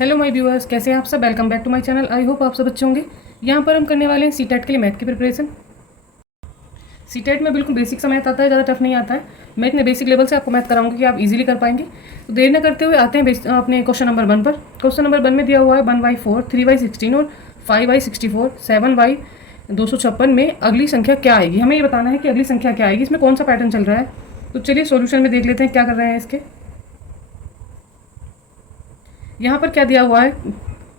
Hello my viewers, कैसे हैं आप सब। Welcome back to my channel. I hope आप सब अच्छे होंगे। यहाँ पर हम करने वाले हैं सीटेट के लिए मैथ की प्रिपरेशन। सीटेट में बिल्कुल बेसिक सा मैथ आता है, ज़्यादा टफ नहीं आता है। मैं इतने बेसिक लेवल से आपको मैथ कराऊंगी कि आप इजीली कर पाएंगे। तो देर न करते हुए आते हैं अपने क्वेश्चन नंबर 1 पर। क्वेश्चन नंबर 1 में दिया हुआ है 1/4, 3/16 और 5/64, 7/256 में अगली संख्या क्या आएगी। हमें ये बताना है कि अगली संख्या क्या आएगी, इसमें कौन सा पैटर्न चल रहा है। तो चलिए सॉल्यूशन में देख लेते हैं क्या कर रहे हैं इसके। यहाँ पर क्या दिया हुआ है,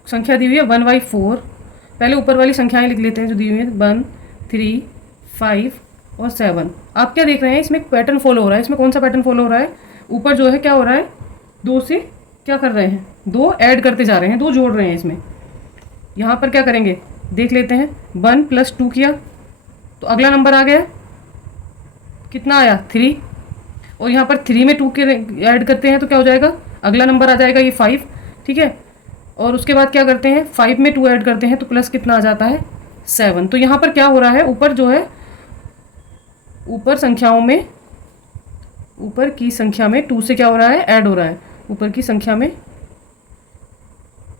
संख्या दी हुई है 1/4। पहले ऊपर वाली संख्याएं लिख लेते हैं जो दी हुई है, 1, 3, 5 और 7। आप क्या देख रहे हैं, इसमें एक पैटर्न फॉलो हो रहा है। इसमें कौन सा पैटर्न फॉलो हो रहा है, ऊपर जो है क्या हो रहा है, 2 से क्या कर रहे हैं, 2 ऐड करते जा रहे हैं, 2 जोड़ रहे हैं इसमें। यहाँ पर क्या करेंगे देख लेते हैं, 1 + 2 किया तो अगला नंबर आ गया, कितना आया 3। और यहाँ पर 3 में 2 के ऐड करते हैं तो क्या हो जाएगा, अगला नंबर आ जाएगा ये 5। ठीक है, और उसके बाद क्या करते हैं, 5 में 2 ऐड करते हैं तो प्लस कितना आ जाता है 7। तो यहाँ पर क्या हो रहा है, ऊपर जो है, ऊपर संख्याओं में, ऊपर की संख्या में 2 से क्या हो रहा है, ऐड हो रहा है। ऊपर की संख्या में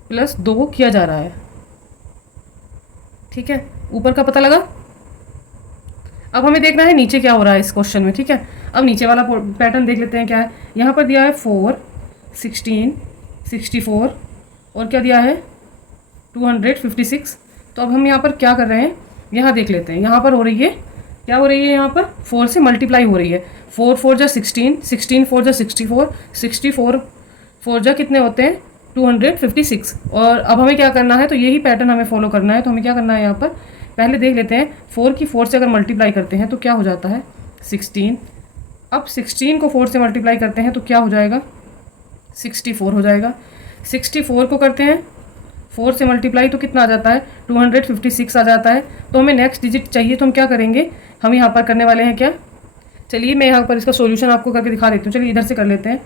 +2 किया जा रहा है। ठीक है, ऊपर का पता लगा। अब हमें देखना है नीचे क्या हो रहा है इस क्वेश्चन में। ठीक है, अब नीचे वाला पैटर्न देख लेते हैं क्या है। यहाँ पर दिया है 4, 16, 64 और क्या दिया है 256। तो अब हम यहाँ पर क्या कर रहे हैं, यहाँ देख लेते हैं। यहाँ पर हो रही है, क्या हो रही है, यहाँ पर 4 से मल्टीप्लाई हो रही है। 4 4 जा 16, 16 4 जा 64, 64 4 जा कितने होते हैं 256। और अब हमें क्या करना है, तो यही पैटर्न हमें फॉलो करना है। तो हमें क्या करना है, यहाँ पर पहले देख लेते हैं 4 की 4 से अगर मल्टीप्लाई करते हैं तो क्या हो जाता है 16। अब 16 को 4 से मल्टीप्लाई करते हैं तो क्या हो जाएगा 64 हो जाएगा। 64 को करते हैं 4 से मल्टीप्लाई तो कितना आ जाता है 256 आ जाता है। तो हमें नेक्स्ट डिजिट चाहिए, तो हम क्या करेंगे, हम यहाँ पर करने वाले हैं क्या, चलिए मैं यहाँ पर इसका सॉल्यूशन आपको करके दिखा देती हूँ। चलिए इधर से कर लेते हैं।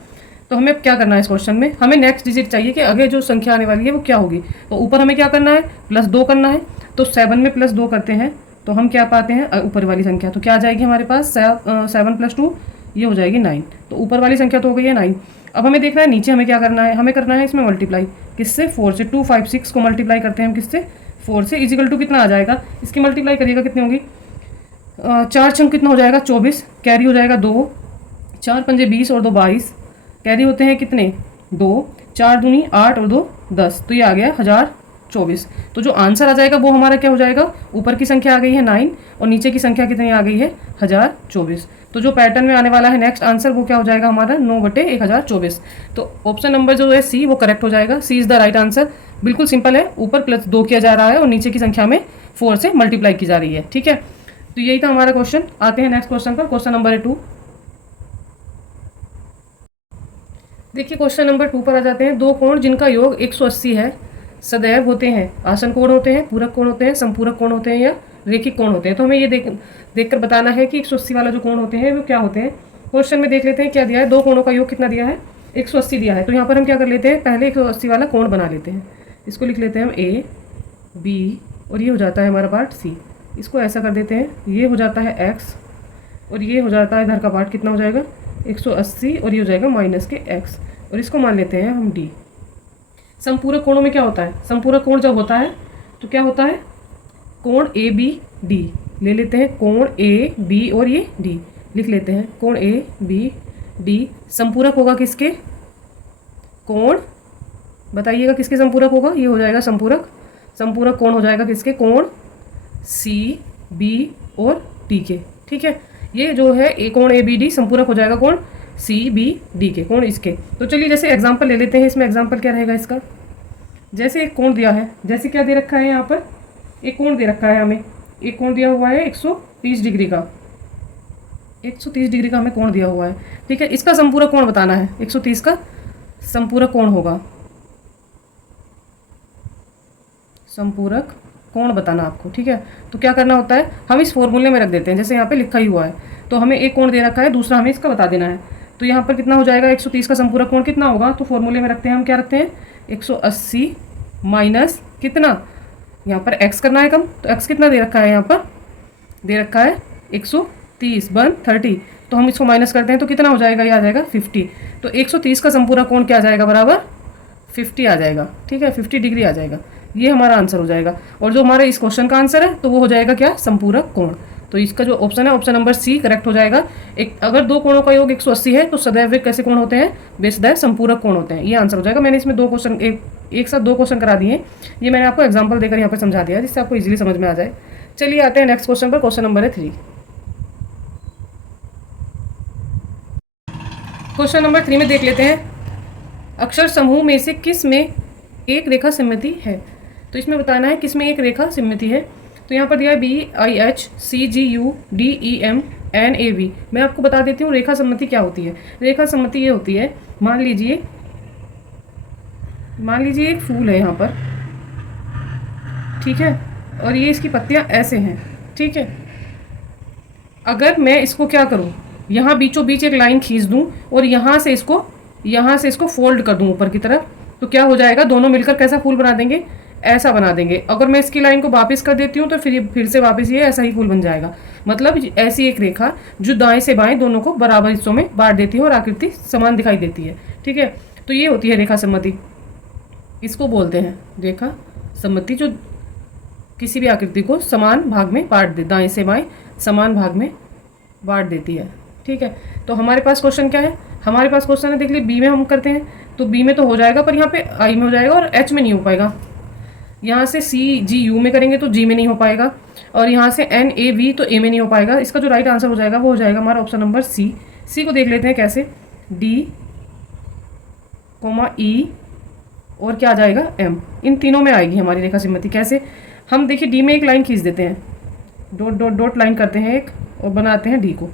तो हमें क्या करना है इस क्वेश्चन में, हमें नेक्स्ट डिजिट चाहिए कि आगे जो संख्या आने वाली है वो क्या होगी। तो ऊपर हमें क्या करना है, +2 करना है। तो 7 में +2 करते हैं तो हम क्या पाते हैं, ऊपर वाली संख्या। तो क्या आ जाएगी हमारे पास, 7 + 2 ये हो जाएगी 9। तो ऊपर वाली संख्या तो हो गई है 9। अब हमें देखना है नीचे हमें क्या करना है, हमें करना है इसमें मल्टीप्लाई। किससे, 4 से। 256 को मल्टीप्लाई करते हैं हम किससे, 4 से। इजिकल टू कितना आ जाएगा, इसकी मल्टीप्लाई करिएगा कितनी होगी, 4 छंग कितना हो जाएगा 24, कैरी हो जाएगा 2, 4 पंजे 20 और 2 22, कैरी होते हैं कितने 2, 4 दूनी 8 और 2 10। तो ये आ गया 1024। तो जो आंसर आ जाएगा वो हमारा क्या हो जाएगा, ऊपर की संख्या आ गई है 9 और नीचे की संख्या कितनी आ गई है 1024। तो जो पैटर्न में आने वाला है नेक्स्ट आंसर वो क्या हो जाएगा हमारा 9/1024। तो ऑप्शन नंबर जो है सी वो करेक्ट हो जाएगा। सी इज़ द राइट आंसर। बिल्कुल सिंपल है, ऊपर +2 किया जा रहा है और नीचे की संख्या में 4 से मल्टीप्लाई की जा रही है। ठीक है, तो यही था हमारा क्वेश्चन। आते हैं नेक्स्ट क्वेश्चन पर, क्वेश्चन नंबर 2। देखिए क्वेश्चन नंबर 2 पर आ जाते हैं। दो कोण जिनका योग 180 है सदैव होते हैं आसन कोण होते हैं, पूरक कोण होते हैं, संपूरक कोण होते हैं या रेखिक कोण होते हैं। तो हमें ये देखकर बताना है कि 180 वाला जो कोण होते हैं वो क्या होते हैं। क्वेश्चन में देख लेते हैं क्या दिया है, दो कोणों का योग कितना दिया है 180 दिया है। तो यहाँ पर हम क्या कर लेते हैं, पहले 180 वाला कोण बना लेते हैं। इसको लिख लेते हैं हम A B और ये हो जाता है हमारा पार्ट C। इसको ऐसा कर देते हैं, ये हो जाता है x और ये हो जाता है इधर का पार्ट कितना हो जाएगा 180 और ये हो जाएगा -x और इसको मान लेते हैं हम D। संपूरक कोणों में क्या होता है, संपूरक कोण जब होता है तो क्या होता है, कोण ABD ले लेते हैं, कोण AB और ये D लिख लेते हैं, कोण ABD संपूरक होगा किसके, कोण, बताइएगा किसके संपूरक होगा, ये हो जाएगा संपूरक, संपूरक कोण हो जाएगा किसके, कोण CB और D के। ठीक है, ये जो है कोण ABD संपूरक हो जाएगा कोण CBD के, कोण इसके। तो चलिए जैसे एग्जांपल ले लेते हैं। इसमें एग्जांपल क्या रहेगा इसका, जैसे एक कोण दिया है, जैसे क्या दे रखा है यहाँ पर, एक कोण दे रखा है हमें, एक कोण दिया हुआ है 130 डिग्री का, 130 डिग्री का हमें कोण दिया हुआ है। ठीक है, इसका संपूरक कोण बताना है, 130 का संपूरक कोण होगा, संपूरक कोण बताना आपको। ठीक है, तो क्या करना होता है, हम इस फॉर्मूले में रख देते हैं, जैसे यहाँ पे लिखा ही हुआ है। तो हमें एक कोण दे रखा है, दूसरा हमें इसका बता देना है। तो यहाँ पर कितना हो जाएगा 130 का संपूरक कोण कितना होगा, तो फॉर्मूले में रखते हैं हम, क्या रखते हैं 180 माइनस कितना, यहाँ पर x करना है कम, तो x कितना दे रखा है, यहाँ पर दे रखा है 130 बन 30। तो हम इसको माइनस करते हैं तो कितना हो जाएगा, ये आ जाएगा 50। तो 130 का संपूरक कोण क्या आ जाएगा बराबर 50 आ जाएगा, ठीक है, 50 डिग्री आ जाएगा। ये हमारा आंसर हो जाएगा। और जो हमारा इस क्वेश्चन का आंसर है तो वो हो जाएगा क्या, संपूरक कोण। तो इसका जो ऑप्शन है, ऑप्शन नंबर सी करेक्ट हो जाएगा। एक अगर दो कोणों का योग 180 है तो सदैव वे कैसे कोण होते हैं, वे सदैव संपूरक कोण होते हैं। ये आंसर हो जाएगा। मैंने इसमें दो क्वेश्चन एक साथ दो क्वेश्चन करा दिए। ये मैंने आपको एग्जाम्पल देकर यहाँ पर समझा दिया जिससे आपको इजीली समझ में आ जाए। चलिए आते हैं नेक्स्ट क्वेश्चन पर। क्वेश्चन नंबर है 3। क्वेश्चन नंबर 3 में देख लेते हैं, अक्षर समूह में से किस में एक रेखा सममिति है। तो इसमें बताना है किस में एक रेखा सममिति है। तो यहाँ पर दिया है BIH CGU DEM NAV। मैं आपको बता देती हूँ रेखा सममिति क्या होती है। रेखा सममिति ये होती है, मान लीजिए एक फूल है यहाँ पर, ठीक है, और ये इसकी पत्तियाँ ऐसे हैं, ठीक है। अगर मैं इसको क्या करूँ, यहाँ बीचों बीच एक लाइन खींच दूँ और यहाँ से इसको फोल्ड कर दूँ ऊपर की तरफ, तो क्या हो जाएगा, दोनों मिलकर कैसा फूल बना देंगे, ऐसा बना देंगे। अगर मैं इसकी लाइन को वापस कर देती हूँ तो फिर से वापस ये ऐसा ही फूल बन जाएगा। मतलब ऐसी एक रेखा जो दाएं से बाएं दोनों को बराबर हिस्सों में बांट देती है और आकृति समान दिखाई देती है, ठीक है। तो ये होती है रेखा सममिति, इसको बोलते हैं रेखा सममिति, जो किसी भी आकृति को समान भाग में बांट दे, दाएं से बाएं समान भाग में बांट देती है, ठीक है। तो हमारे पास क्वेश्चन क्या है, हमारे पास क्वेश्चन है, देख लीजिए बी में हम करते हैं तो बी में तो हो जाएगा, पर यहाँ पे आई में हो जाएगा और एच में नहीं हो पाएगा। यहाँ से CGU में करेंगे तो जी में नहीं हो पाएगा, और यहाँ से NAV तो ए में नहीं हो पाएगा। इसका जो राइट आंसर हो जाएगा वो हो जाएगा हमारा ऑप्शन नंबर सी को देख लेते हैं कैसे, D, E और क्या आ जाएगा M, इन तीनों में आएगी हमारी रेखा सममिति। कैसे, हम देखिए D में एक लाइन खींच देते हैं, डॉट डॉट डॉट लाइन करते हैं एक और बनाते हैं D को।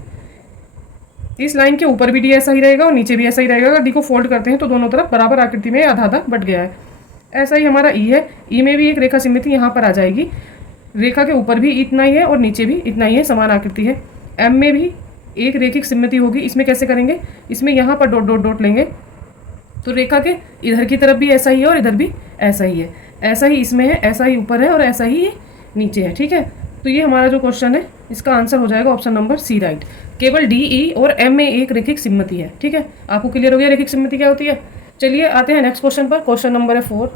इस लाइन के ऊपर भी D ऐसा ही रहेगा और नीचे भी ऐसा ही रहेगा। अगर D को फोल्ड करते हैं तो दोनों तरफ बराबर आकृति में आधा आधा बट गया है। ऐसा ही हमारा E है, E में भी एक रेखा सममिति यहाँ पर आ जाएगी। रेखा के ऊपर भी इतना ही है और नीचे भी इतना ही है, समान आकृति है। M में भी एक रेखिक सममिति होगी। इसमें कैसे करेंगे, इसमें यहाँ पर डॉट डॉट डॉट लेंगे तो रेखा के इधर की तरफ भी ऐसा ही है और इधर भी ऐसा ही है। ऐसा ही इसमें है, ऐसा ही ऊपर है और ऐसा ही ये नीचे है, ठीक है। तो ये हमारा जो क्वेश्चन है इसका आंसर हो जाएगा ऑप्शन नंबर सी राइट। केवल DE और M में एक रेखिक सममिति है, ठीक है। आपको क्लियर हो गया रेखिक सममिति क्या होती है। चलिए आते हैं नेक्स्ट क्वेश्चन पर। क्वेश्चन नंबर है 4।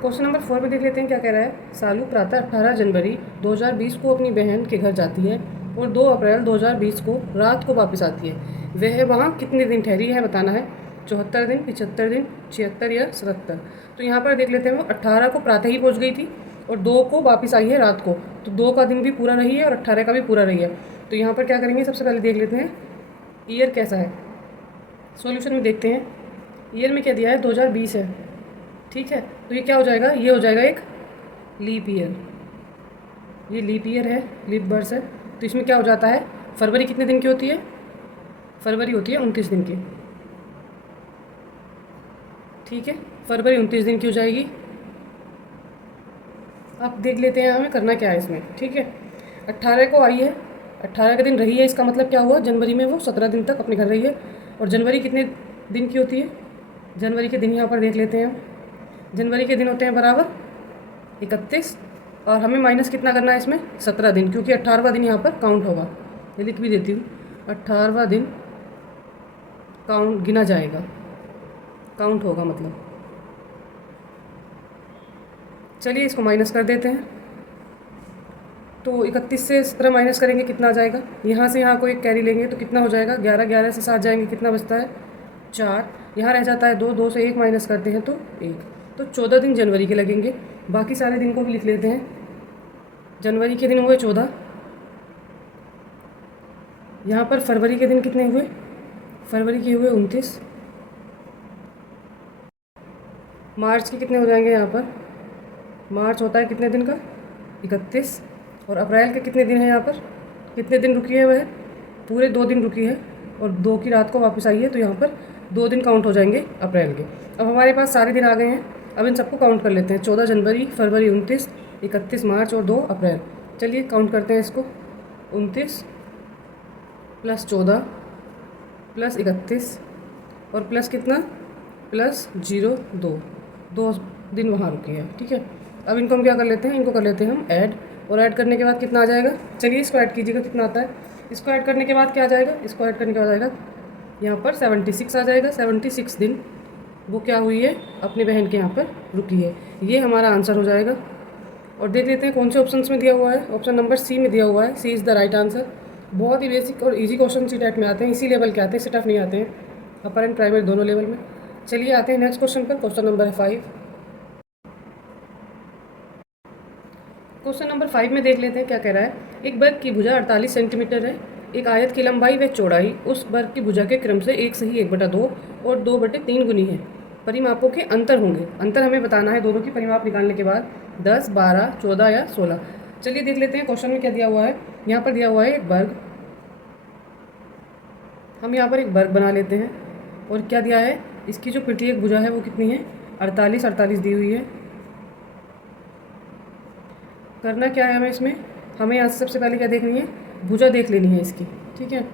क्वेश्चन नंबर 4 में देख लेते हैं क्या कह रहा है। सालू प्रातः 18 जनवरी 2020 को अपनी बहन के घर जाती है और 2 अप्रैल 2020 को रात को वापस आती है। वह वहाँ कितने दिन ठहरी है बताना है। 74 दिन, 75 दिन, 76 या 77। तो यहाँ पर देख लेते हैं वो 18 को प्रातः ही पहुँच गई थी और 2 को वापस आई है रात को, तो 2 का दिन भी पूरा रही है और 18 का भी पूरा रही है। तो यहाँ पर क्या करेंगे, सबसे पहले देख लेते हैं ईयर कैसा है। सॉल्यूशन में देखते हैं, ईयर में क्या दिया है 2020 है, ठीक है। तो ये क्या हो जाएगा, ये हो जाएगा एक लीप ईयर, ये लीप ईयर है, लीप बर्स है। तो इसमें क्या हो जाता है, फरवरी कितने दिन की होती है, फरवरी होती है 29 दिन की, ठीक है। फरवरी 29 दिन की हो जाएगी। आप देख लेते हैं हमें करना क्या है इसमें, ठीक है। 18 को आई है, 18 के दिन रही है, इसका मतलब क्या हुआ, जनवरी में वो 17 दिन तक अपने घर रही है। और जनवरी कितने दिन की होती है, जनवरी के दिन यहाँ पर देख लेते हैं हम। जनवरी के दिन होते हैं बराबर 31, और हमें माइनस कितना करना है इसमें, 17 दिन, क्योंकि 18वां दिन यहाँ पर काउंट होगा। ये लिख भी देती हूँ, 18वां दिन काउंट गिना जाएगा, काउंट होगा मतलब। चलिए इसको माइनस कर देते हैं। तो 31 से 17 माइनस करेंगे कितना आ जाएगा, यहाँ से यहाँ को एक कैरी लेंगे तो कितना हो जाएगा, 11, 11 से 7 जाएंगे, कितना बचता है 4, यहाँ रह जाता है 2, 2 से 1 माइनस करते हैं तो 1। तो 14 दिन जनवरी के लगेंगे। बाकी सारे दिन को भी लिख लेते हैं। जनवरी के दिन हुए 14, यहाँ पर फरवरी के दिन कितने हुए, फरवरी के हुए 29, मार्च के कितने हो जाएंगे, यहाँ पर मार्च होता है कितने दिन का 31, और अप्रैल के कितने दिन हैं, यहाँ पर कितने दिन रुकी है, वह पूरे 2 दिन रुकी है और 2 की रात को वापस आई है, तो यहाँ पर 2 दिन काउंट हो जाएंगे अप्रैल के। अब हमारे पास सारे दिन आ गए हैं, अब इन सबको काउंट कर लेते हैं। 14 जनवरी, फरवरी 29, 31 मार्च और 2 अप्रैल। चलिए काउंट करते हैं इसको, 29 प्लस 14 प्लस 31 और प्लस कितना, प्लस 0, 2 दिन वहाँ रुकी है, ठीक है। अब इनको हम क्या कर लेते हैं, इनको कर लेते हैं हम ऐड, और ऐड करने के बाद कितना आ जाएगा, चलिए इसको ऐड कीजिएगा कितना आता है। इसको ऐड करने के बाद क्या आ जाएगा, इसको ऐड करने के बाद आएगा यहाँ पर 76 आ जाएगा, 76 दिन वो क्या हुई है, अपनी बहन के यहाँ पर रुकी है। ये हमारा आंसर हो जाएगा। और देख लेते हैं कौन से ऑप्शन में दिया हुआ है। ऑप्शन नंबर सी में दिया हुआ है, सी इज़ द राइट आंसर। बहुत ही बेसिक और इजी क्वेश्चन सी टाइप में आते हैं, इसी लेवल के आते हैं, इसी टफ नहीं आते हैं, अपर एंड प्राइवेट दोनों लेवल में। चलिए आते हैं नेक्स्ट क्वेश्चन पर। क्वेश्चन नंबर है 5। क्वेश्चन नंबर 5 में देख लेते हैं क्या कह रहा है। एक वर्ग की भुजा 48 सेंटीमीटर है। एक आयत की लंबाई व चौड़ाई उस वर्ग की भुजा के क्रम से 1 सही 1/2 और 2/3 गुनी है। परिमापों के अंतर होंगे। अंतर हमें बताना है दोनों की परिमाप निकालने के बाद, 10, 12, 14 या 16। चलिए देख लेते हैं क्वेश्चन में क्या दिया हुआ है। यहाँ पर दिया हुआ है एक वर्ग। हम यहाँ पर एक वर्ग बना लेते हैं। और क्या दिया है, इसकी जो प्रत्येक भुजा है वो कितनी है, 48 48 दी हुई है। करना क्या है हमें इसमें, हमें यहाँ से सबसे पहले क्या देखनी है, भुजा देख लेनी है इसकी। ठीक है,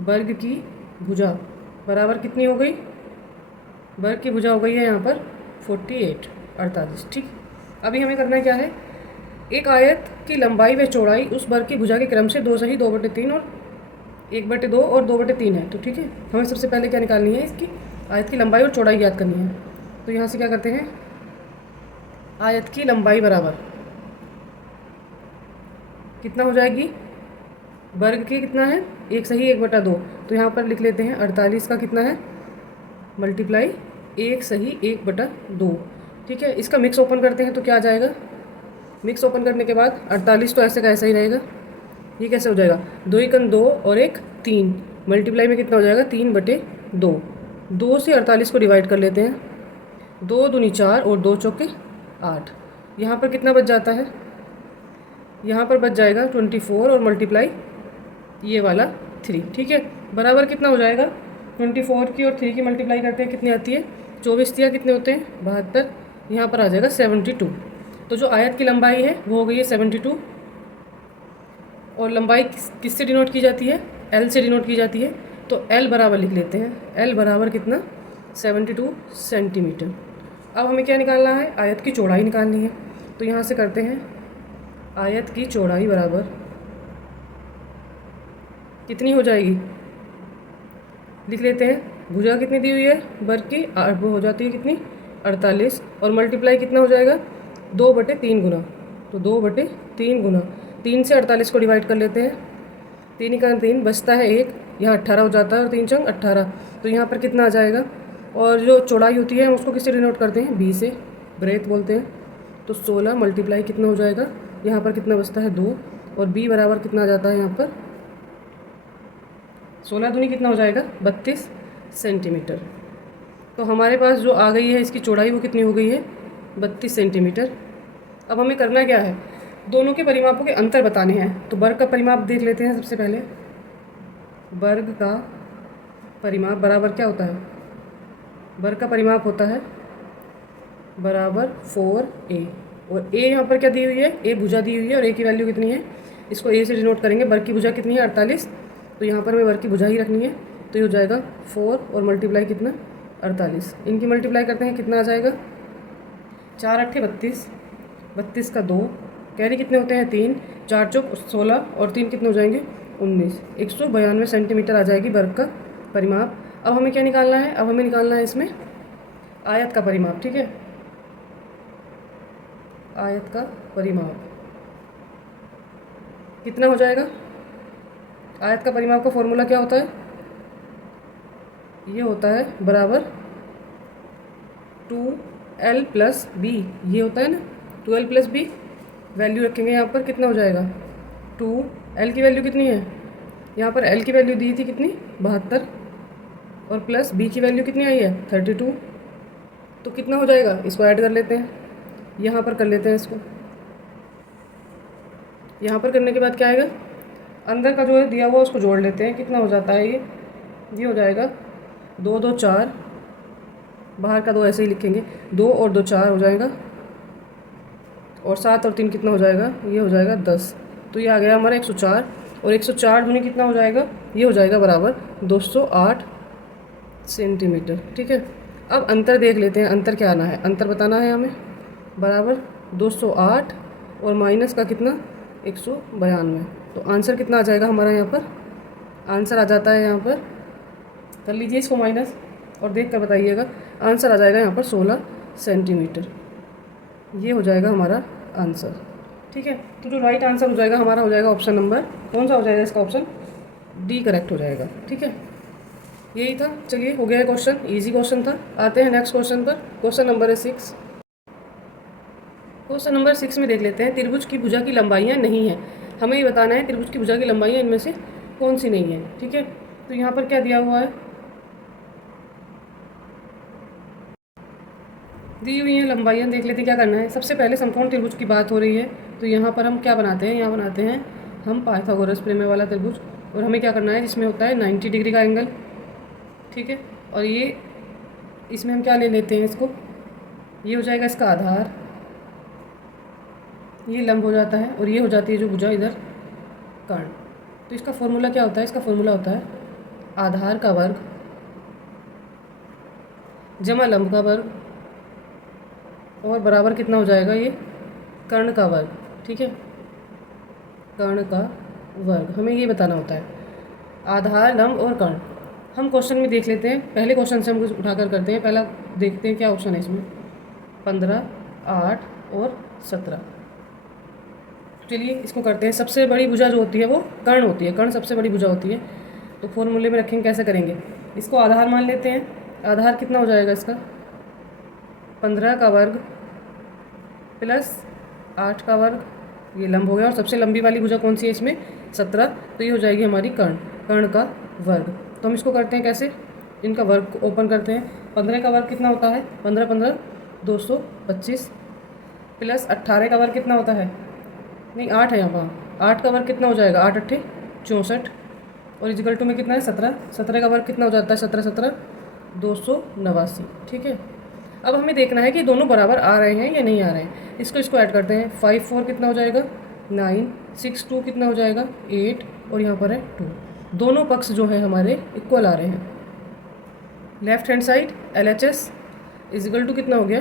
वर्ग की भुजा बराबर कितनी हो गई, वर्ग की भुजा हो गई है यहाँ पर 48 48। ठीक, अभी हमें करना क्या है, एक आयत की लंबाई व चौड़ाई उस वर्ग की भुजा के क्रम से 2 सही 2/3 और 1/2 और 2/3 है। तो ठीक है, हमें सबसे पहले क्या निकालनी है, इसकी आयत की लंबाई और चौड़ाई याद करनी है। तो यहाँ से क्या करते हैं, आयत की लंबाई बराबर कितना हो जाएगी, वर्ग की कितना है, 1 सही 1/2। तो यहाँ पर लिख लेते हैं 48 का कितना है, मल्टीप्लाई 1 सही 1/2। ठीक है, इसका मिक्स ओपन करते हैं तो क्या आ जाएगा, मिक्स ओपन करने के बाद 48 तो ऐसे का ऐसा ही रहेगा। ये कैसे हो जाएगा, 2 एकन 2 और 1 3, मल्टीप्लाई में कितना हो जाएगा 3/2। 2 से 48 को डिवाइड कर लेते हैं, 2 दूनी 4 और 2 चौके 8। यहाँ पर कितना बच जाता है, यहाँ पर बच जाएगा 24 और मल्टीप्लाई ये वाला 3। ठीक है, बराबर कितना हो जाएगा, 24 की और 3 की मल्टीप्लाई करते हैं कितनी आती है, 24 दिया कितने होते हैं 72। यहाँ पर आ जाएगा 72। तो जो आयत की लंबाई है वो हो गई है 72। और लंबाई किससे डिनोट की जाती है, एल से डिनोट की जाती है। तो एल बराबर लिख लेते हैं, एल बराबर कितना 72 सेंटीमीटर। अब हमें क्या निकालना है, आयत की चौड़ाई निकालनी है। तो यहाँ से करते हैं, आयत की चौड़ाई बराबर कितनी हो जाएगी, लिख लेते हैं, भुजा कितनी दी हुई है वर्ग की, वो हो जाती है कितनी 48 और मल्टीप्लाई कितना हो जाएगा 2/3 गुना। तो 2/3 गुना, 3 से 48 को डिवाइड कर लेते हैं, 3 का 3 बचता है 1, यहाँ 18 हो जाता है और 3 चंग 18। तो यहाँ पर कितना आ जाएगा, और जो चौड़ाई होती है उसको किससे डिनोट करते हैं, बी से, ब्रेथ बोलते हैं। तो 16 मल्टीप्लाई कितना हो जाएगा, यहाँ पर कितना बचता है 2 और बी बराबर कितना आ जाता है यहाँ पर 16 दूनी कितना हो जाएगा 32 सेंटीमीटर। तो हमारे पास जो आ गई है इसकी चौड़ाई वो कितनी हो गई है 32 सेंटीमीटर। अब हमें करना क्या है, दोनों के परिमापों के अंतर बताने हैं। तो वर्ग का परिमाप देख लेते हैं सबसे पहले। वर्ग का परिमाप बराबर क्या होता है, वर्ग का परिमाप होता है बराबर 4a। और a यहाँ पर क्या दी हुई है, a भुजा दी हुई है और a की वैल्यू कितनी है, इसको a से डिनोट करेंगे। वर्ग की भुजा कितनी है 48, तो यहाँ पर हमें वर्ग की भुजा ही रखनी है। तो ये हो जाएगा 4 और मल्टीप्लाई कितना 48, इनकी मल्टीप्लाई करते हैं कितना आ जाएगा 4 8 32, 32 का 2, कैरी कितने होते हैं 3, 4 चौक 16 और 3 कितने हो जाएंगे 19, 192 सेंटीमीटर आ जाएगी वर्ग का परिमाप। अब हमें क्या निकालना है, अब हमें निकालना है इसमें आयत का परिमाप। ठीक है, आयत का परिमाप कितना हो जाएगा, आयत का परिमाप का फॉर्मूला क्या होता है, ये होता है बराबर 2l + b, ये होता है ना 2l + b। वैल्यू रखेंगे यहाँ पर कितना हो जाएगा 2l की वैल्यू कितनी है, यहाँ पर l की वैल्यू दी थी कितनी 72 और प्लस b की वैल्यू कितनी आई है 32। तो कितना हो जाएगा, इसको ऐड कर लेते हैं, यहाँ पर कर लेते हैं इसको। यहाँ पर करने के बाद क्या आएगा, अंदर का जो है दिया हुआ उसको जोड़ लेते हैं, कितना हो जाता है ये हो जाएगा 2 2 4, बाहर का 2 ऐसे ही लिखेंगे, 2 और 2 4 हो जाएगा और 7 और 3 कितना हो जाएगा, ये हो जाएगा 10। तो ये आ गया हमारा 104 और 104 दूनी कितना हो जाएगा, ये हो जाएगा बराबर 208 सेंटीमीटर। ठीक है, अब अंतर देख लेते हैं, अंतर क्या आना है, अंतर बताना है हमें, बराबर 208 और माइनस का कितना 192। तो आंसर कितना आ जाएगा हमारा, यहाँ पर आंसर आ जाता है, यहाँ पर कर लीजिए इसको माइनस और देख कर बताइएगा आंसर आ जाएगा यहाँ पर 16 सेंटीमीटर। ये हो जाएगा हमारा आंसर। ठीक है, तो जो राइट आंसर हो जाएगा हमारा हो जाएगा ऑप्शन नंबर, कौन सा हो जाएगा इसका, ऑप्शन डी करेक्ट हो जाएगा। ठीक है, यही था। चलिए हो गया क्वेश्चन, इजी क्वेश्चन था। आते हैं नेक्स्ट क्वेश्चन पर। क्वेश्चन नंबर है 6। क्वेश्चन नंबर 6 में देख लेते हैं, त्रिभुज की भुजा की लंबाइयाँ नहीं है। हमें ये बताना है त्रिभुज की भुजा की लंबाइयाँ इनमें से कौन सी नहीं है। ठीक है, तो यहाँ पर क्या दिया हुआ है, दी हुई हैं लंबाइयाँ। देख लेते हैं क्या करना है। सबसे पहले समकोण त्रिभुज की बात हो रही है, तो यहाँ पर हम क्या बनाते हैं, यहाँ बनाते हैं हम पाइथागोरस प्रमेय वाला त्रिभुज। और हमें क्या करना है, जिसमें होता है 90 डिग्री का एंगल। ठीक है, और ये इसमें हम क्या ले लेते हैं इसको, ये हो जाएगा इसका आधार, ये लंब हो जाता है, और ये हो जाती है जो भुजा इधर कर्ण। तो इसका फॉर्मूला क्या होता है, इसका फॉर्मूला होता है आधार का वर्ग जमा लंब का वर्ग और बराबर कितना हो जाएगा, ये कर्ण का वर्ग। ठीक है, कर्ण का वर्ग हमें ये बताना होता है, आधार लंब और कर्ण। हम क्वेश्चन में देख लेते हैं, पहले क्वेश्चन से हम कुछ उठाकर करते हैं। पहला देखते हैं क्या ऑप्शन है इसमें, 15, 8 और 17। चलिए इसको करते हैं। सबसे बड़ी भुजा जो होती है वो कर्ण होती है, कर्ण सबसे बड़ी भुजा होती है। तो फॉर्मूले में रखेंगे, कैसे करेंगे, इसको आधार मान लेते हैं। आधार कितना हो जाएगा इसका, 15 का वर्ग प्लस 8 का वर्ग, ये लंब हो गया। और सबसे लंबी वाली भुजा कौन सी है इसमें, 17, तो ये हो जाएगी हमारी कर्ण, कर्ण का वर्ग। तो हम इसको करते हैं कैसे, इनका वर्ग ओपन करते हैं। 15 का वर्ग कितना होता है, 15 15 225 प्लस 18 का वर्ग कितना होता है, नहीं 8 है यहाँ पर, 8 का वर्ग कितना हो जाएगा, 8 8 64 और इजिकल टू में कितना है 17, 17 का वर्ग कितना हो जाता है, 17 17 289। ठीक है, अब हमें देखना है कि दोनों बराबर आ रहे हैं या नहीं आ रहे हैं। इसको ऐड करते हैं, 5 4 कितना हो जाएगा 9, 6 2 कितना हो जाएगा 8 और यहाँ पर है 2। दोनों पक्ष जो है हमारे इक्वल आ रहे हैं। Left hand side LHS is equal to कितना हो गया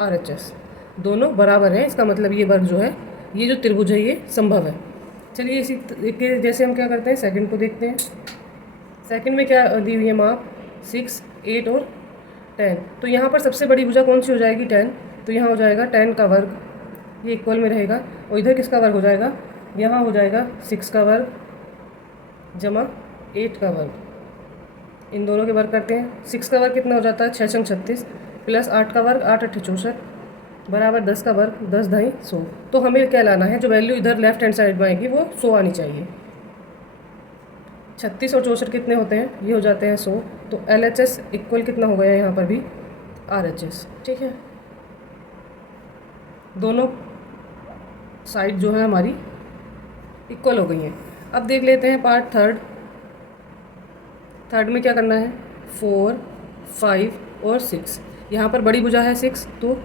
RHS, दोनों बराबर हैं। इसका मतलब ये वर्ग जो है, ये जो त्रिभुज है ये संभव है। चलिए इसी के जैसे हम क्या करते हैं, सेकंड को देखते हैं। सेकंड में क्या दी हुई है माप, 6 8 और 10। तो यहाँ पर सबसे बड़ी भुजा कौन सी हो जाएगी, 10। तो यहाँ हो जाएगा 10 का वर्ग, ये इक्वल में रहेगा। और इधर किसका वर्ग हो जाएगा, यहाँ हो जाएगा 6 का वर्ग जमा 8 का वर्ग। इन दोनों के वर्ग करते हैं। 6 का वर्ग कितना हो जाता है 6 6 36 प्लस 8 का वर्ग 8 8 64 बराबर 10 का वर्ग 10 ढाई 100। तो हमें क्या लाना है, जो वैल्यू इधर लेफ्ट हैंड साइड में आएगी वो 100 आनी चाहिए। 36 और 64 कितने होते हैं, ये हो जाते हैं 100। तो LHS इक्वल कितना हो गया यहाँ पर भी RHS। ठीक है, दोनों साइड जो है हमारी इक्वल हो गई हैं। अब देख लेते हैं पार्ट थर्ड। थर्ड में क्या करना है, 4 5 और 6। यहाँ पर बड़ी भुजा है 6, तो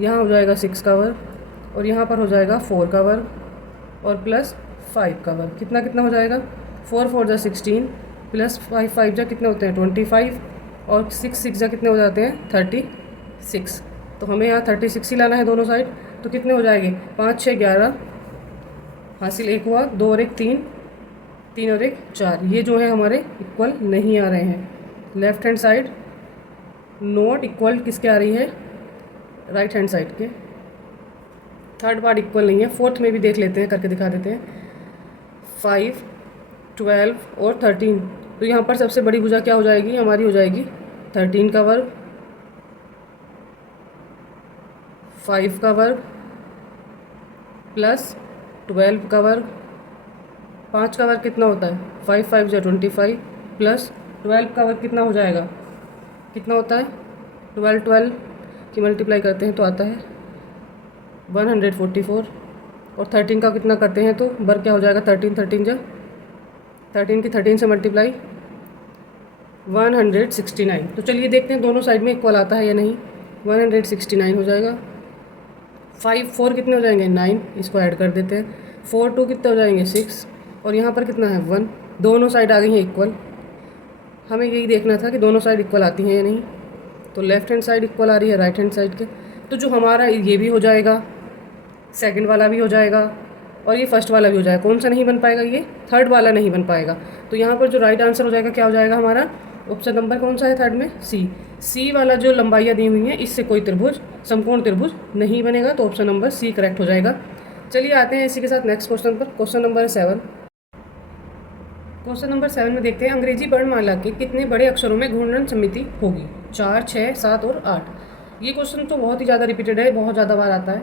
यहाँ हो जाएगा 6 का वर्ग और यहाँ पर हो जाएगा 4 का वर्ग और प्लस 5 का वर्ग। कितना कितना हो जाएगा, 4 4 जा 16 प्लस 5 5 जा कितने होते हैं 25 और 6 6 जा कितने हो जाते हैं 36। तो हमें यहाँ 36 ही लाना है दोनों साइड। तो कितने हो जाएंगे, 5 6 11 हासिल, 1 हुआ, 2 और 1 3, 3 और 1 4। ये जो है हमारे इक्वल नहीं आ रहे हैं। Left hand side not equal किसके आ रही है, राइट हैंड साइड के। थर्ड पार्ट इक्वल नहीं है। फोर्थ में भी देख लेते हैं, करके दिखा देते हैं। 5 12 और 13। तो यहाँ पर सबसे बड़ी भुजा क्या हो जाएगी हमारी, हो जाएगी 13 का वर्ग, 5 का वर्ग प्लस 12 का वर्ग। 5 का वर्ग कितना होता है, 5 5 जा 25 प्लस 12 का वर्ग कितना हो जाएगा, कितना होता है 12 12 की मल्टीप्लाई करते हैं तो आता है 144। और 13 का कितना करते हैं तो वर्ग क्या हो जाएगा, 13 13 जा 13 की 13 से मल्टीप्लाई 169। तो चलिए देखते हैं दोनों साइड में इक्वल आता है या नहीं। 169 हो जाएगा। 5 4 कितने हो जाएंगे 9, इसको ऐड कर देते हैं। 4 2 कितने हो जाएंगे 6 और यहाँ पर कितना है 1। दोनों साइड आ गई हैं इक्वल। हमें यही देखना था कि दोनों साइड इक्वल आती हैं या नहीं। तो लेफ्ट हैंड साइड इक्वल आ रही है राइट हैंड साइड के। तो जो हमारा ये भी हो जाएगा, सेकंड वाला भी हो जाएगा और ये फर्स्ट वाला भी हो जाएगा। कौन सा नहीं बन पाएगा, ये थर्ड वाला नहीं बन पाएगा। तो यहाँ पर जो राइट आंसर हो जाएगा क्या हो जाएगा हमारा, ऑप्शन नंबर कौन सा है थर्ड में? सी वाला जो लंबाइयाँ दी हुई हैं इससे कोई त्रिभुज समकोण त्रिभुज नहीं बनेगा, तो ऑप्शन नंबर सी करेक्ट हो जाएगा। चलिए आते हैं इसी के साथ नेक्स्ट क्वेश्चन पर। Question number 7। क्वेश्चन नंबर 7 में देखते हैं अंग्रेजी वर्णमाला के कितने बड़े अक्षरों में घूर्णन समिति होगी? 4, 6, 7 और 8। ये क्वेश्चन तो बहुत ही ज़्यादा रिपीटेड है, बहुत ज़्यादा बार आता है।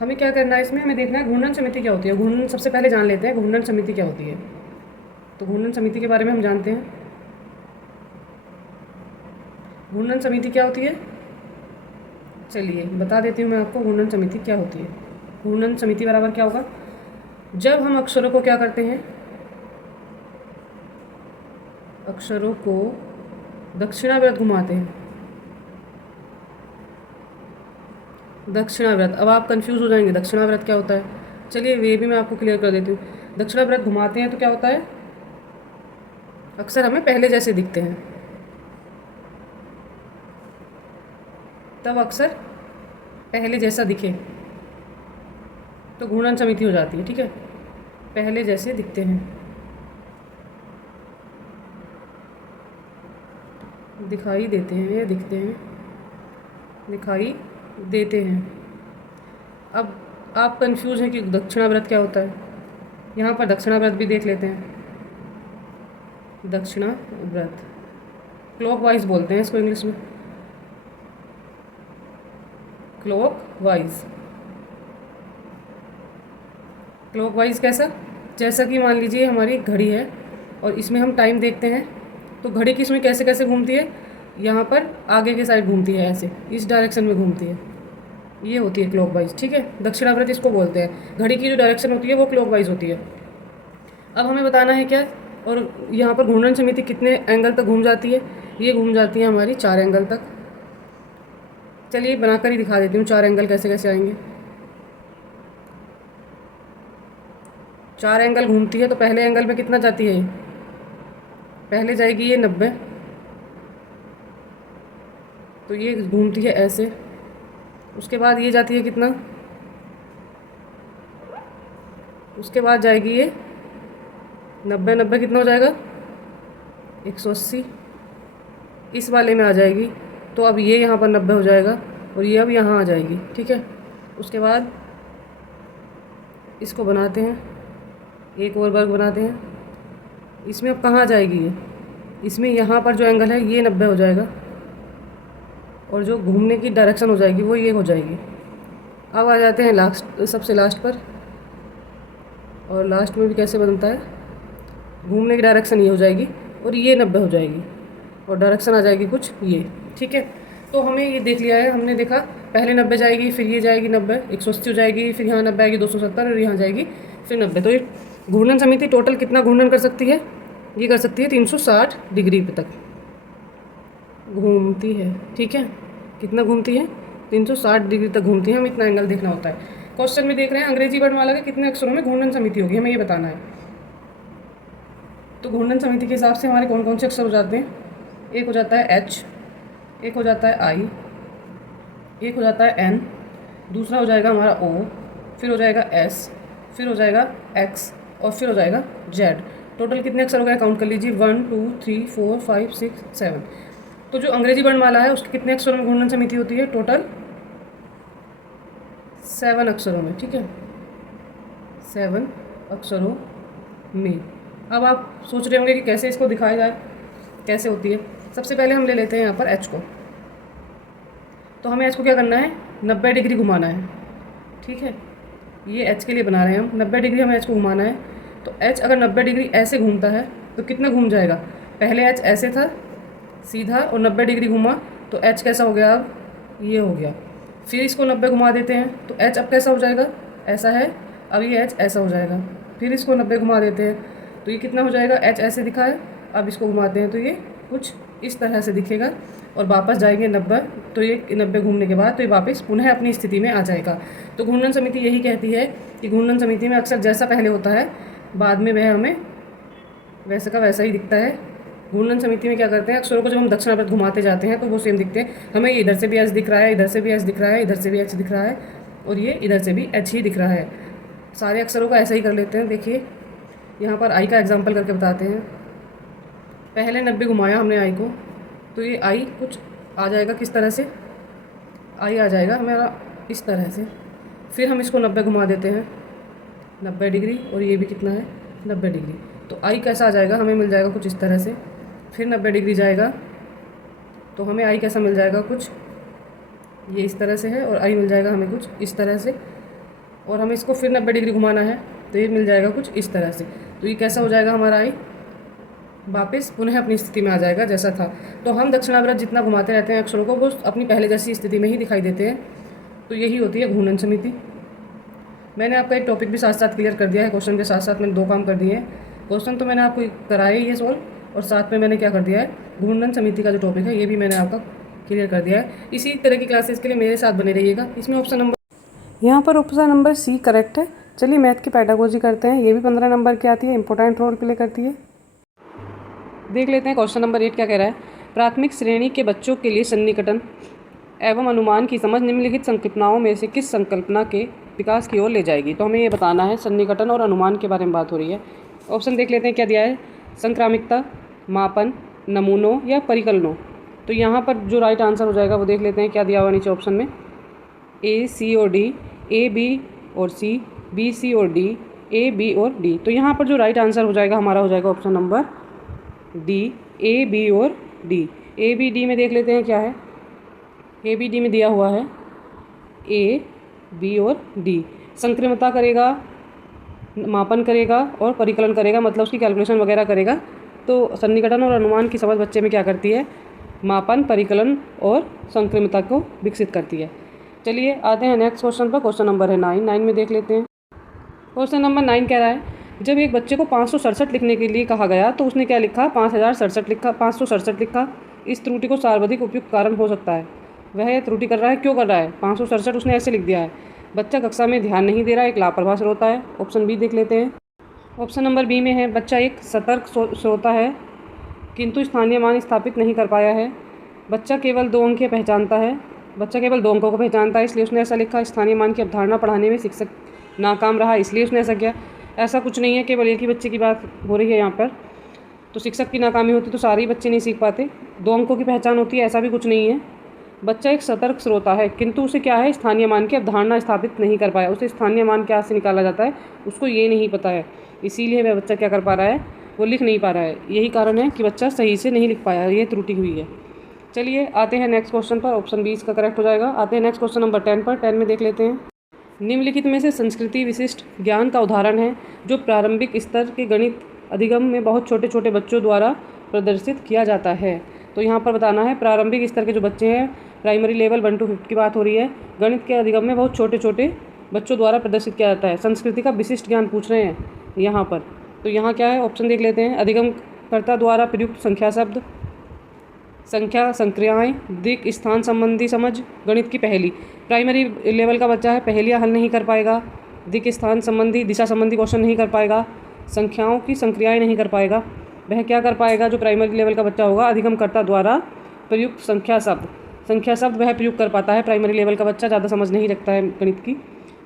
हमें क्या करना है इसमें, हमें देखना है घूर्णन समिति क्या होती है। घूर्णन सबसे पहले जान लेते हैं घूर्णन समिति क्या होती है। तो घूर्णन समिति के बारे में हम जानते हैं। घूर्णन समिति क्या होती है, चलिए बता देती हूँ मैं आपको घूर्णन समिति क्या होती है। घूर्णन समिति बराबर क्या होगा, जब हम अक्षरों को क्या करते हैं, अक्षरों को दक्षिणावर्त घुमाते हैं। दक्षिणावर्त, अब आप कंफ्यूज हो जाएंगे दक्षिणावर्त क्या होता है, चलिए ये भी मैं आपको क्लियर कर देती हूँ। दक्षिणावर्त घुमाते हैं तो क्या होता है, अक्सर हमें पहले जैसे दिखते हैं, तब अक्सर पहले जैसा दिखे तो घूर्णन समिति हो जाती है। ठीक है, पहले जैसे दिखते हैं, दिखाई देते हैं या दिखते हैं, दिखाई देते हैं। अब आप कंफ्यूज हैं कि दक्षिणावर्त क्या होता है, यहाँ पर दक्षिणावर्त भी देख लेते हैं। दक्षिणावर्त क्लॉकवाइज बोलते हैं इसको इंग्लिश में, क्लॉकवाइज। क्लॉकवाइज कैसा, जैसा कि मान लीजिए हमारी घड़ी है और इसमें हम टाइम देखते हैं, तो घड़ी की इसमें कैसे कैसे घूमती है, यहाँ पर आगे के साइड घूमती है, ऐसे इस डायरेक्शन में घूमती है, ये होती है क्लॉकवाइज। ठीक है, दक्षिणावर्त इसको बोलते हैं। घड़ी की जो डायरेक्शन होती है वो क्लॉकवाइज होती है। अब हमें बताना है क्या, और यहाँ पर घूर्णन समिति कितने एंगल तक घूम जाती है, ये घूम जाती है हमारी 4 एंगल तक। चलिए बनाकर ही दिखा देती हूँ 4 एंगल कैसे कैसे आएंगे। 4 एंगल घूमती है तो पहले एंगल में कितना जाती है, पहले जाएगी ये 90, तो ये घूमती है ऐसे। उसके बाद ये जाती है कितना, उसके बाद जाएगी ये 90, 90 कितना हो जाएगा 180, इस वाले में आ जाएगी, तो अब ये यहाँ पर 90 हो जाएगा और ये अब यहाँ आ जाएगी। ठीक है, उसके बाद इसको बनाते हैं, एक और वर्ग बनाते हैं। इसमें अब कहाँ जाएगी ये, इसमें यहाँ पर जो एंगल है ये 90 हो जाएगा और जो घूमने की डायरेक्शन हो जाएगी वो ये हो जाएगी। अब आ जाते हैं लास्ट, सबसे लास्ट पर, और लास्ट में भी कैसे बनता है, घूमने की डायरेक्शन ये हो जाएगी और ये 90 हो जाएगी और डायरेक्शन आ जाएगी कुछ ये। ठीक है, तो हमें ये देख लिया है, हमने देखा पहले 90 जाएगी, फिर ये जाएगी 90, 180 हो जाएगी, फिर यहाँ 90 आएगी 270 और यहाँ जाएगी फिर 90। तो ये घूर्णन समिति टोटल कितना घूर्णन कर सकती है, ये कर सकती है 360 डिग्री तक घूमती है। ठीक है, कितना घूमती है, 360 डिग्री तक घूमती है, हमें इतना एंगल देखना होता है। क्वेश्चन में देख रहे हैं अंग्रेजी वर्णमाला के कितने अक्षरों में घूर्णन समिति होगी, हमें ये बताना है। तो घूर्णन समिति के हिसाब से हमारे कौन कौन से अक्षर हो जाते हैं, एक हो जाता है एच, एक हो जाता है आई, एक हो जाता है एन, दूसरा हो जाएगा हमारा ओ, फिर हो जाएगा एस, फिर हो जाएगा एक्स और फिर हो जाएगा जेड। टोटल कितने अक्षर हो गए काउंट कर लीजिए, 1 2 3 4 5 6 7। तो जो अंग्रेजी वर्णमाला है उसके कितने अक्षरों में घूर्णन समिति होती है, टोटल 7 अक्षरों में। ठीक है, 7 अक्षरों में। अब आप सोच रहे होंगे कि कैसे इसको दिखाया जाए, कैसे होती है। सबसे पहले हम ले लेते हैं यहाँ पर एच को, तो हमें एच को क्या करना है, 90 डिग्री घुमाना है। ठीक है, ये एच के लिए बना रहे हैं हम, 90 डिग्री हमें एच को घुमाना है। तो एच अगर 90 डिग्री ऐसे घूमता है तो कितना घूम जाएगा, पहले एच ऐसे था सीधा और 90 डिग्री घूमा तो एच कैसा हो गया, अब ये हो गया। फिर इसको 90 घुमा देते हैं तो एच अब कैसा हो जाएगा, ऐसा है, अब ये एच ऐसा हो जाएगा। फिर इसको 90 घुमा देते हैं तो ये कितना हो जाएगा, एच ऐसे दिखा है, अब इसको घुमाते हैं तो ये कुछ इस तरह से दिखेगा और वापस जाएंगे 90, तो ये 90 घूमने के बाद तो ये वापस पुनः अपनी स्थिति में आ जाएगा। तो घूर्णन समिति यही कहती है कि घूर्णन समिति में अक्सर जैसा पहले होता है बाद में वह हमें वैसे का वैसा ही दिखता है। घूर्णन समिति में क्या करते हैं, अक्षरों को जब हम दक्षिणावर्त घुमाते जाते हैं तो वो सेम दिखते हैं। हमें इधर से भी एच दिख रहा है, इधर से भी एच दिख रहा है, इधर से भी एच दिख रहा है और ये इधर से भी एच ही दिख रहा है। सारे अक्षरों का ऐसा ही कर लेते हैं। देखिए यहाँ पर आई का एग्जाम्पल करके बताते हैं। पहले 90 घुमाया हमने आई को, तो ये आई कुछ आ जाएगा किस तरह से, आई आ जाएगा हमारा इस तरह से। फिर हम इसको 90 घुमा देते हैं, 90 डिग्री, और ये भी कितना है 90 डिग्री। तो आई कैसा आ जाएगा, हमें मिल जाएगा कुछ इस तरह से। फिर 90 डिग्री जाएगा तो हमें आई कैसा मिल जाएगा, कुछ ये इस तरह से है, और आई मिल जाएगा हमें कुछ इस तरह से। और हमें इसको फिर 90 डिग्री घुमाना है तो ये मिल जाएगा कुछ इस तरह से। तो ये कैसा हो जाएगा हमारा आई, वापस पुनः अपनी स्थिति में आ जाएगा जैसा था। तो हम दक्षिणावर्त जितना घुमाते रहते हैं अक्षरों को, वो अपनी पहले जैसी स्थिति में ही दिखाई देते हैं। तो यही होती है घूर्णन समिति। मैंने आपका एक टॉपिक भी साथ साथ क्लियर कर दिया है, क्वेश्चन के साथ साथ मैंने 2 काम कर दिए हैं। क्वेश्चन तो मैंने आपको कराया ही है सॉल्व, और साथ में मैंने क्या कर दिया है, घूर्णन समिति का जो टॉपिक है ये भी मैंने आपका क्लियर कर दिया है। इसी तरह की क्लासेस के लिए मेरे साथ बने रहिएगा। इसमें ऑप्शन नंबर, यहाँ पर ऑप्शन नंबर सी करेक्ट है। चलिए मैथ की पेडागोजी करते हैं, ये भी 15 नंबर की आती है, इंपॉर्टेंट रोल प्ले करती है। देख लेते हैं क्वेश्चन नंबर 8 क्या कह रहा है। प्राथमिक श्रेणी के बच्चों के लिए सन्निकटन एवं अनुमान की समझ निम्नलिखित संकल्पनाओं में से किस संकल्पना के विकास की ओर ले जाएगी। तो हमें ये बताना है, सन्निकटन और अनुमान के बारे में बात हो रही है। ऑप्शन देख लेते हैं क्या दिया है, संक्रामिकता, मापन, नमूनों या परिकलनों। तो यहाँ पर जो राइट आंसर हो जाएगा वो देख लेते हैं क्या दिया हुआ नीचे ऑप्शन में, ए, सी और डी, ए, बी और सी, बी, सी और डी, ए, बी और डी। तो यहाँ पर जो राइट आंसर हो जाएगा हमारा हो जाएगा ऑप्शन नंबर डी, ए, बी और डी। ए, बी, डी में देख लेते हैं क्या है, ए, बी, डी में दिया हुआ है ए, बी और डी। संक्रामिकता करेगा, मापन करेगा और परिकलन करेगा, मतलब उसकी कैलकुलेशन वगैरह करेगा। तो सन्निकटन और अनुमान की समझ बच्चे में क्या करती है, मापन, परिकलन और संक्रामिकता को विकसित करती है। चलिए आते हैं नेक्स्ट क्वेश्चन पर। क्वेश्चन नंबर है 9 में देख लेते हैं। क्वेश्चन नंबर 9 कह रहा है, जब एक बच्चे को 567 लिखने के लिए कहा गया तो उसने क्या लिखा, 5067 लिखा, 567 लिखा। इस त्रुटि को सर्वाधिक उपयुक्त कारण हो सकता है। वह ये त्रुटि कर रहा है, क्यों कर रहा है, 567 उसने ऐसे लिख दिया है। बच्चा कक्षा में ध्यान नहीं दे रहा है, एक लापरवाह श्रोता है। ऑप्शन बी देख लेते हैं। ऑप्शन नंबर बी में है, बच्चा एक सतर्क श्रोता है किंतु स्थानीय मान स्थापित नहीं कर पाया है। बच्चा केवल 2 अंक पहचानता है, बच्चा केवल 2 अंकों को पहचानता है, इसलिए उसने ऐसा लिखा। स्थानीय मान की अवधारणा पढ़ाने में शिक्षक नाकाम रहा, इसलिए उसने ऐसा किया। ऐसा कुछ नहीं है, केवल एक ही बच्चे की बात हो रही है यहाँ पर। तो शिक्षक की नाकामी होती तो सारे ही बच्चे नहीं सीख पाते। 2 अंकों की पहचान होती है, ऐसा भी कुछ नहीं है। बच्चा एक सतर्क श्रोता है किंतु उसे क्या है, स्थानीय मान की अवधारणा स्थापित नहीं कर पाया। उसे स्थानीय मान क्या से निकाला जाता है उसको ये नहीं पता है, इसीलिए वह बच्चा क्या कर पा रहा है, वो लिख नहीं पा रहा है। यही कारण है कि बच्चा सही से नहीं लिख पाया, ये त्रुटि हुई है। चलिए आते हैं नेक्स्ट क्वेश्चन पर। ऑप्शन 20 का करेक्ट हो जाएगा। आते हैं नेक्स्ट क्वेश्चन नंबर 10 पर। 10 में देख लेते हैं, निम्नलिखित में से संस्कृति विशिष्ट ज्ञान का उदाहरण है जो प्रारंभिक स्तर के गणित अधिगम में बहुत छोटे छोटे बच्चों द्वारा प्रदर्शित किया जाता है। तो यहाँ पर बताना है, प्रारंभिक स्तर के जो बच्चे हैं, प्राइमरी लेवल 1 to 5 की बात हो रही है, गणित के अधिगम में बहुत छोटे छोटे बच्चों द्वारा प्रदर्शित किया जाता है। संस्कृति का विशिष्ट ज्ञान पूछ रहे हैं यहाँ पर। तो यहाँ क्या है, ऑप्शन देख लेते हैं। अधिगमकर्ता द्वारा प्रयुक्त संख्या शब्द, संख्या, संक्रियाएँ, दिक् स्थान संबंधी समझ, गणित की पहेली। प्राइमरी लेवल का बच्चा है, पहेलियाँ हल नहीं कर पाएगा, दिक् स्थान संबंधी, दिशा संबंधी क्वेश्चन नहीं कर पाएगा, संख्याओं की संक्रियाएँ नहीं कर पाएगा। वह क्या कर पाएगा, जो प्राइमरी लेवल का बच्चा होगा, अधिगमकर्ता द्वारा प्रयुक्त संख्या शब्द वह प्रयोग कर पाता है। प्राइमरी लेवल का बच्चा ज़्यादा समझ नहीं रखता है गणित की।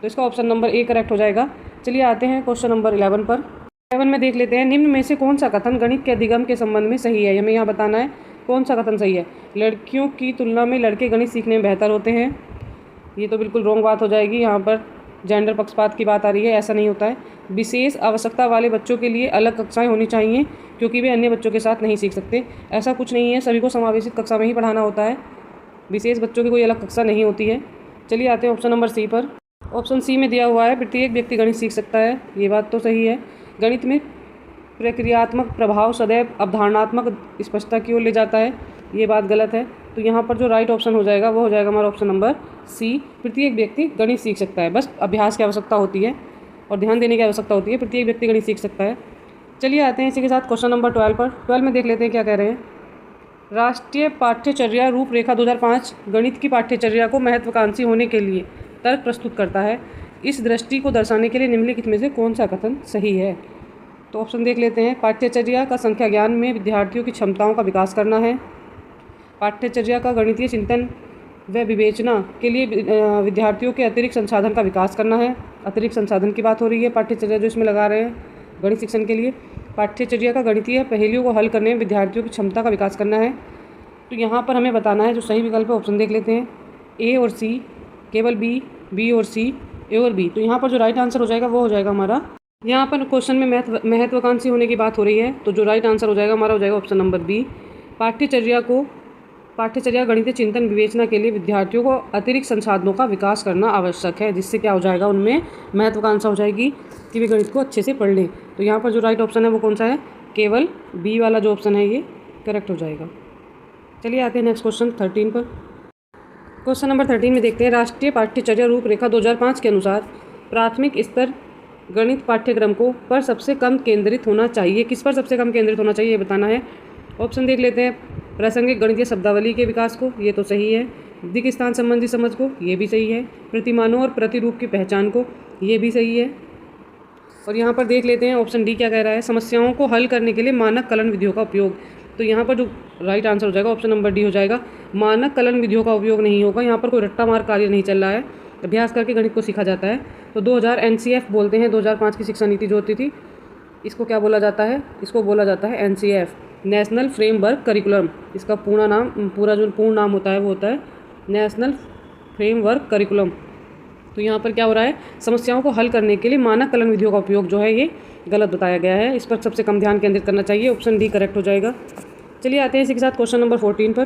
तो इसका ऑप्शन नंबर ए करेक्ट हो जाएगा। चलिए आते हैं क्वेश्चन नंबर 11 पर। 11 में देख लेते हैं, निम्न में से कौन सा कथन गणित के अधिगम के संबंध में सही है। हमें यहाँ बताना है कौन सा कथन सही है। लड़कियों की तुलना में लड़के गणित सीखने में बेहतर होते हैं, ये तो बिल्कुल रॉन्ग बात हो जाएगी। यहाँ पर जेंडर पक्षपात की बात आ रही है, ऐसा नहीं होता है। विशेष आवश्यकता वाले बच्चों के लिए अलग कक्षाएं होनी चाहिए क्योंकि वे अन्य बच्चों के साथ नहीं सीख सकते, ऐसा कुछ नहीं है। सभी को समावेशित कक्षा में ही पढ़ाना होता है, विशेष बच्चों की कोई अलग कक्षा नहीं होती है। चलिए आते हैं ऑप्शन नंबर सी पर। ऑप्शन सी में दिया हुआ है, प्रत्येक व्यक्ति गणित सीख सकता है, ये बात तो सही है। गणित में प्रक्रियात्मक प्रभाव सदैव अवधारणात्मक स्पष्टता की ओर ले जाता है, ये बात गलत है। तो यहाँ पर जो राइट ऑप्शन हो जाएगा वो हो जाएगा हमारा ऑप्शन नंबर सी, प्रत्येक व्यक्ति गणित सीख सकता है। बस अभ्यास की आवश्यकता होती है और ध्यान देने की आवश्यकता होती है, प्रत्येक व्यक्ति गणित सीख सकता है। चलिए आते हैं इसी के साथ क्वेश्चन नंबर 12 पर। 12 में देख लेते हैं क्या कह रहे हैं। राष्ट्रीय पाठ्यचर्या रूपरेखा 2005 गणित की पाठ्यचर्या को महत्वाकांक्षी होने के लिए तर्क प्रस्तुत करता है। इस दृष्टि को दर्शाने के लिए निम्नलिखित में से कौन सा कथन सही है। तो ऑप्शन देख लेते हैं। पाठ्यचर्या का संख्या ज्ञान में विद्यार्थियों की क्षमताओं का विकास करना है। पाठ्यचर्या का गणितीय चिंतन व विवेचना के लिए विद्यार्थियों के अतिरिक्त संसाधन का विकास करना है। अतिरिक्त संसाधन की बात हो रही है, पाठ्यचर्या जो इसमें लगा रहे हैं गणित शिक्षण के लिए। पाठ्यचर्या का गणितीय पहेलियों को हल करने में विद्यार्थियों की क्षमता का विकास करना है। तो यहाँ पर हमें बताना है जो सही विकल्प है, ऑप्शन देख लेते हैं, ए और सी, केवल बी, बी और सी, ए और बी। तो यहाँ पर जो राइट आंसर हो जाएगा वो हो जाएगा हमारा, यहाँ पर क्वेश्चन में महत्वाकांक्षी होने की बात हो रही है, तो जो राइट आंसर हो जाएगा हमारा हो जाएगा ऑप्शन नंबर बी। पाठ्यचर्या गणितीय चिंतन विवेचना के लिए विद्यार्थियों को अतिरिक्त संसाधनों का विकास करना आवश्यक है, जिससे क्या हो जाएगा, उनमें महत्वाकांक्षा हो जाएगी कि वे गणित को अच्छे से पढ़ लें। तो यहाँ पर जो राइट ऑप्शन है वो कौन सा है, केवल बी वाला जो ऑप्शन है ये करेक्ट हो जाएगा। चलिए आते हैं नेक्स्ट क्वेश्चन 13 पर। क्वेश्चन नंबर 13 में देखते हैं, राष्ट्रीय पाठ्यचर्या रूपरेखा 2005 के अनुसार प्राथमिक स्तर गणित पाठ्यक्रम को पर सबसे कम केंद्रित होना चाहिए। किस पर सबसे कम केंद्रित होना चाहिए ये बताना है। ऑप्शन देख लेते हैं, प्रासंगिक गणितीय शब्दावली के विकास को, ये तो सही है, दिक् स्थान संबंधी समझ को, ये भी सही है, प्रतिमानों और प्रतिरूप की पहचान को, ये भी सही है। और यहाँ पर देख लेते हैं ऑप्शन डी क्या कह रहा है, समस्याओं को हल करने के लिए मानक कलन विधियों का उपयोग। तो यहाँ पर जो राइट आंसर हो जाएगा ऑप्शन नंबर डी हो जाएगा, मानक कलन विधियों का उपयोग नहीं होगा। यहाँ पर कोई रट्टा मार कार्य नहीं चल रहा है, अभ्यास करके गणित को सीखा जाता है। तो 2000 NCF बोलते हैं, 2005 की शिक्षा नीति जो होती थी, इसको क्या बोला जाता है, इसको बोला जाता है NCF, नेशनल फ्रेमवर्क करिकुलम। इसका पूरा जो पूर्ण नाम होता है वो होता है नेशनल फ्रेमवर्क करिकुलम। तो यहाँ पर क्या हो रहा है, समस्याओं को हल करने के लिए मानक कलन विधियों का उपयोग जो है ये गलत बताया गया है, इस पर सबसे कम ध्यान केंद्रित करना चाहिए, ऑप्शन डी करेक्ट हो जाएगा। चलिए आते हैं इसी के साथ क्वेश्चन नंबर 14 पर।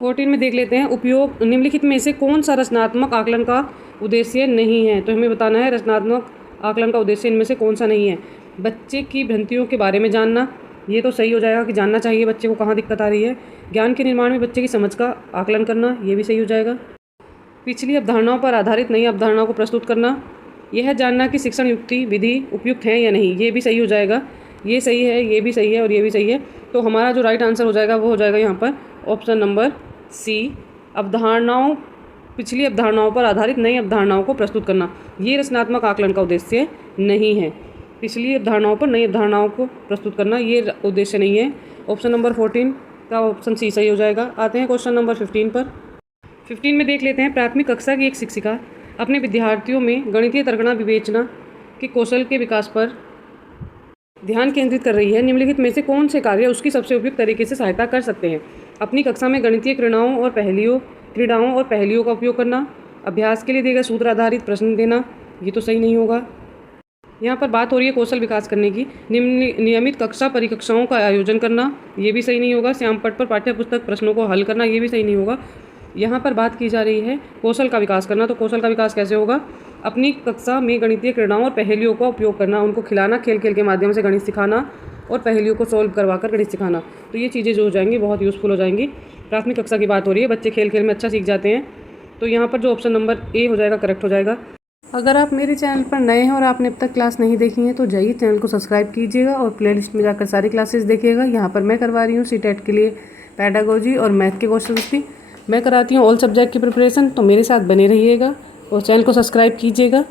14 में देख लेते हैं, उपयोग निम्नलिखित में से कौन सा रचनात्मक आकलन का उद्देश्य नहीं है। तो हमें बताना है रचनात्मक आकलन का उद्देश्य इनमें से कौन सा नहीं है। बच्चे की भ्रांतियों के बारे में जानना, ये तो सही हो जाएगा कि जानना चाहिए बच्चे को कहाँ दिक्कत आ रही है। ज्ञान के निर्माण में बच्चे की समझ का आकलन करना, ये भी सही हो जाएगा। पिछली अवधारणाओं पर आधारित नई अवधारणाओं को प्रस्तुत करना, यह जानना कि शिक्षण युक्ति विधि उपयुक्त है या नहीं, ये भी सही हो जाएगा। ये सही है, ये भी सही है और ये भी सही है। तो हमारा जो राइट आंसर हो जाएगा वो हो जाएगा यहाँ पर ऑप्शन नंबर सी, पिछली अवधारणाओं पर आधारित नई अवधारणाओं को प्रस्तुत करना, ये रचनात्मक आकलन का उद्देश्य नहीं है। पिछली अवधारणाओं पर नई अवधारणाओं को प्रस्तुत करना ये उद्देश्य नहीं है। ऑप्शन नंबर 14 का ऑप्शन सी सही हो जाएगा। आते हैं क्वेश्चन नंबर 15 पर। 15 में देख लेते हैं, प्राथमिक कक्षा की एक शिक्षिका अपने विद्यार्थियों में गणितीय तर्कना विवेचना के कौशल के विकास पर ध्यान केंद्रित कर रही है। निम्नलिखित में से कौन से कार्य उसकी सबसे उपयुक्त तरीके से सहायता कर सकते हैं। अपनी कक्षा में गणितीय क्रीड़ाओं और पहेलियों का उपयोग करना, अभ्यास के लिए दिए गए सूत्र आधारित प्रश्न देना, ये तो सही नहीं होगा। यहाँ पर बात हो रही है कौशल विकास करने की, नियमित कक्षा परिकक्षाओं का आयोजन करना, ये भी सही नहीं होगा। श्यामपट्ट पर पाठ्यपुस्तक प्रश्नों को हल करना, ये भी सही नहीं होगा। यहाँ पर बात की जा रही है कौशल का विकास करना, तो कौशल का विकास कैसे होगा, अपनी कक्षा में गणितीय क्रीड़ाओं और पहेलियों का उपयोग करना, उनको खिलाना, खेल खेल के माध्यम से गणित सिखाना और पहेलियों को सॉल्व करवा कर गणित सिखाना। तो ये चीज़ें जो हो जाएंगी बहुत यूज़फुल हो जाएंगी। प्राथमिक कक्षा की बात हो रही है, बच्चे खेल खेल में अच्छा सीख जाते हैं। तो यहाँ पर जो ऑप्शन नंबर ए हो जाएगा करेक्ट हो जाएगा। अगर आप मेरे चैनल पर नए हैं और आपने अब तक क्लास नहीं देखी है तो जाइए चैनल को सब्सक्राइब कीजिएगा और प्लेलिस्ट में जाकर सारी क्लासेस देखिएगा। यहाँ पर मैं करवा रही हूँ सीटेट के लिए पेडागोजी और मैथ के क्वेश्चन भी मैं कराती हूँ, ऑल सब्जेक्ट की प्रिपरेशन। तो मेरे साथ बने रहिएगा और चैनल को सब्सक्राइब कीजिएगा।